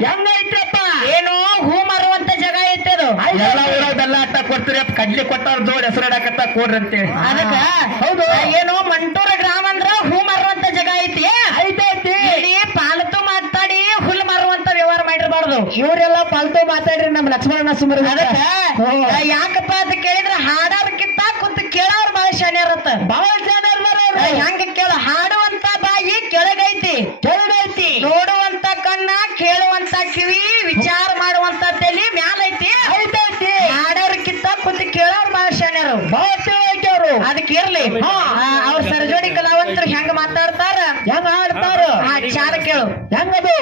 ಹೆಂಗೈತಪ್ಪ ಏನೋ ಹೂ ಮಾರುವಂತ ಜಾಗ ಐತೆ ಅದು. ಎಲ್ಲ ಊರಾಗ ಬೆಲ್ಲ ಅಟ್ಟ ಕೊಡ್ತೀರಿ ಕಡ್ಲಿ ಕೊಟ್ಟಾರ ಜೋಡ್ ಹೆಸರು ಇಡಕತ್ತ ಕೊಡ್ರಿ ಅಂತೇಳಿ. ಅದಕ್ಕ ಹೌದು. ಏನೋ ಮಂಟೂರ ಗ್ರಾಮ ಅಂದ್ರ ಹೂ ಮಾರುವಂತ ಜಾಗ ಐತಿ. ಐತೈತಿ ಪಾಲತು ಮಾತಾಡಿ ಹುಲ್ ಮಾರುವಂತ ವ್ಯವಹಾರ ಮಾಡಿರ್ಬಾರ್ದು. ಇವರೆಲ್ಲ ಪಾಲ್ತು ಮಾತಾಡ್ರಿ ನಮ್ ಲಕ್ಷ್ಮಣ ಸುಮರ ಅದಕ್ಕ ಯಾಕಪ್ಪ ಅಂತ ಕೇಳಿದ್ರ ಹಾಡೋರ್ಕಿಂತ ಕುಂತ ಕೇಳೋರ್ ಬಾಳ ಶಾನ್ಯಾರತ್ತ ಬಹಳ ಜನ ಆ, ಹೆಂಗ ಕೇಳ ಹಾಡುವಂತ ಬಾಯಿ ಕೆಳಗೈತಿ. ಕೆಳಗೈತಿ. ನೋಡುವ ಕೇಳುವಂತ ಕಿವಿ ವಿಚಾರ ಮಾಡುವಂತದ್ದಲ್ಲಿ ಮ್ಯಾಲೈತಿ ಹೌದೈತಿ ಹಾಡೋರ್ಕಿಂತ ಕುಂತ ಕೇಳೋರ್ ಶಾನ್ಯಾರು ಬಹಳ ಅವರು ಅದಕ್ಕೆ ಇರ್ಲಿ. ಅವ್ರ ಸರಜೋಡಿ ಕಲಾವಂತರು ಹೆಂಗ್ ಮಾತಾಡ್ತಾರ? ಹೆಂಗ್ ಆಡ್ತಾರ? ಆ ಚಾರ ಕೇಳು. ಹೆಂಗದು?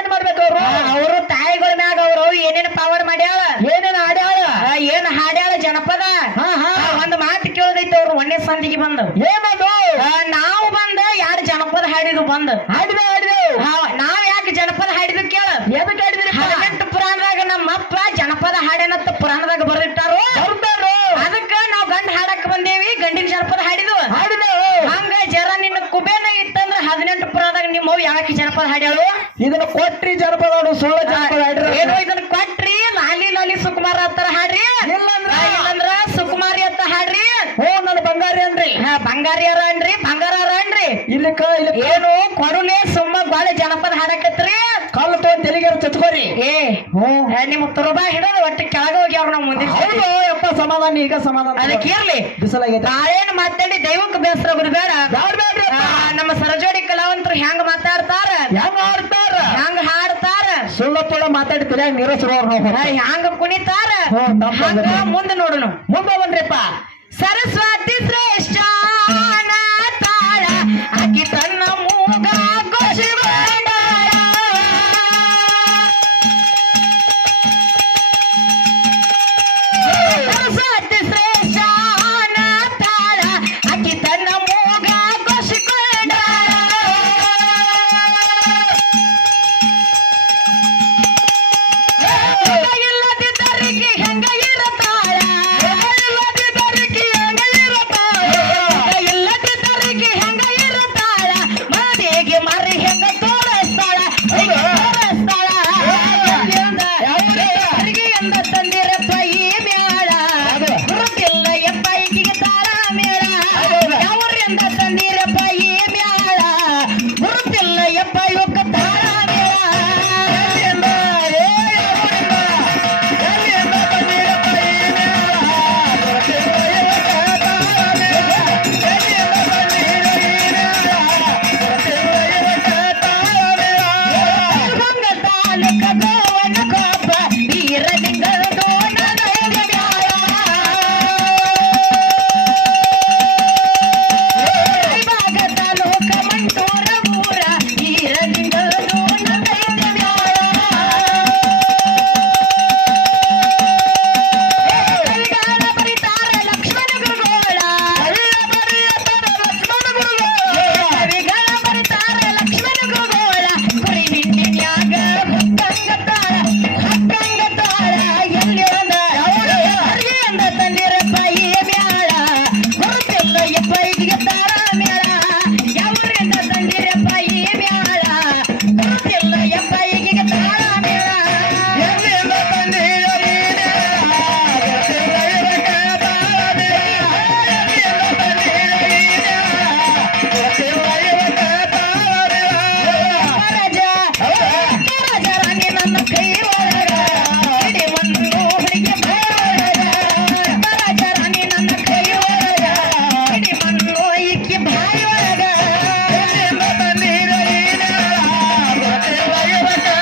ಏನ್ ಮಾಡ್ಬೇಕು ಅವರು? ಅವರು ತಾಯಿಗಳ ಮ್ಯಾಗ ಅವರು ಏನೇನ್ ಪವರ್ ಮಾಡ್ಯಾಳ? ಏನೇನ್ ಹಾಡ್ಯಾಳ? ಏನ್ ಹಾಡ್ಯಾಳ ಜನಪದ? ಒಂದ್ ಮಾತು ಕೇಳದೈತಿ ಅವ್ರು ಒಂದೇ ಸಂದಿಗೆ ಬಂದ. ಏನದು ನಾವು ಬಂದ ಯಾರು ಜನಪದ ಹಾಡಿದು ಬಂದ್. ಆಡಿದ ಆ, ನಾವ್ ಯಾಕೆ ಜನಪದ ಹಾಡಿದು ಕೇಳ ಎದಕ್ಕೆ ಆಡಿದ್ರಿ ಹದಿನೆಂಟು ಪುರಾಣದಾಗ ನಮ್ಮ ಅಪ್ಪ ಜನಪದ ಹಾಡೇನತ್ತ ಪುರಾಣದಾಗ ಬರೆದಿಟ್ಟಾರು ಬರ್ತಾರು ಅದಕ್ಕ ನಾವ್ ಗಂಡ ಹಾಡಕ್ ಬಂದೇವಿ ಗಂಡಿನ ಜನಪದ ಹಾಡಿದ್ವು ಆಡಿದ ಹಂಗ ಜರ ನಿನ್ನ ಕುಬೇನ ಇತ್ತಂದ್ರ ಹದಿನೆಂಟು ಪುರಾದಾಗ ನಿಮ್ಮ ಅವ್ವ ಯಾಕೆ ಜನಪದ ಹಾಡ್ಯಾಳು ಕೊಟ್ರಿ ಜನಪದ ಸುಳ್ಳ ಜನಪದ ಏನೋ ಇದನ್ನ ಕೊಟ್ರಿ ಲಾಲಿ ಲಾಲಿ ಸುಕುಮಾರ ಅಂತಾರ ಹಾಡ್ರಿ. ಇಲ್ಲಂದ್ರ? ಇಲ್ಲಂದ್ರ ಸುಕುಮಾರಿ ಅಂತ ಹಾಡ್ರಿ. ಓ ನನ್ನ ಬಂಗಾರಿ ಅನ್ರಿ. ಹಾ, ಬಂಗಾರಿ ಅರ ಅನ್ರಿ? ಬಂಗಾರ ಅರ ಅನ್ರಿ? ಇಲ್ಲಿ ಕ ಇಲ್ಲಿ ಏನು ಕೊಡುಲೆ ಸುಮ್ಮ ಬಾಳೆ ಜನಪದ ಹಾಡಕತ್ರಿ. ಕಲ್ಲು ತೋ ತೆಲಿಗೆ ಚಚ್ಕೋರಿ. ಏ ಹೋ ನಿಮ್ ತುರುಬಾ ಹಿಡೋದು ಒಟ್ಟು ಕೆಳಗ ಹೋಗ್ಯಾವ ನಮ್ಮ ಸಮಾಧಾನ ಈಗ ಸಮಾಧಾನ. ಅದಕ್ಕೆ ಇರ್ಲಿ. ಬಿಸಿಲಾಗೈತೆ ನಾಳೇನ್ ಮಾತಾಡಿ ದೈವಕ್ಕೆ ಬೇಸರ ಆಗುದು ಬೇಡ. ಯಾರು ನಮ್ಮ ಸರಜೋಡಿ ಕಲಾವಂತರು ಹೆಂಗ್ ಮಾತಾಡ್ತಾರ? ಹೆಂಗ್ ಆಡ್ತಾರ ಹೆಂಗ್ ಹಾಡ್ತಾರ? ಸುಳ್ಳ ತುಳ್ಳ ಮಾತಾಡ್ತೀರ ತಲೆಯಾಗ ನೀರ ಸುರೋರ್ ನಾವು. ಆ, ಹ್ಯಾಂಗ ಕುಣಿತಾರ? ತಪ್ಪ ಹಂಗ ಅಂದ್ರೆ. ಮುಂದೆ ನೋಡೋಣ ಮುಂದೆ ಬಂದ್ರಿಪ್ಪ. ಸರಸ್ವತಿ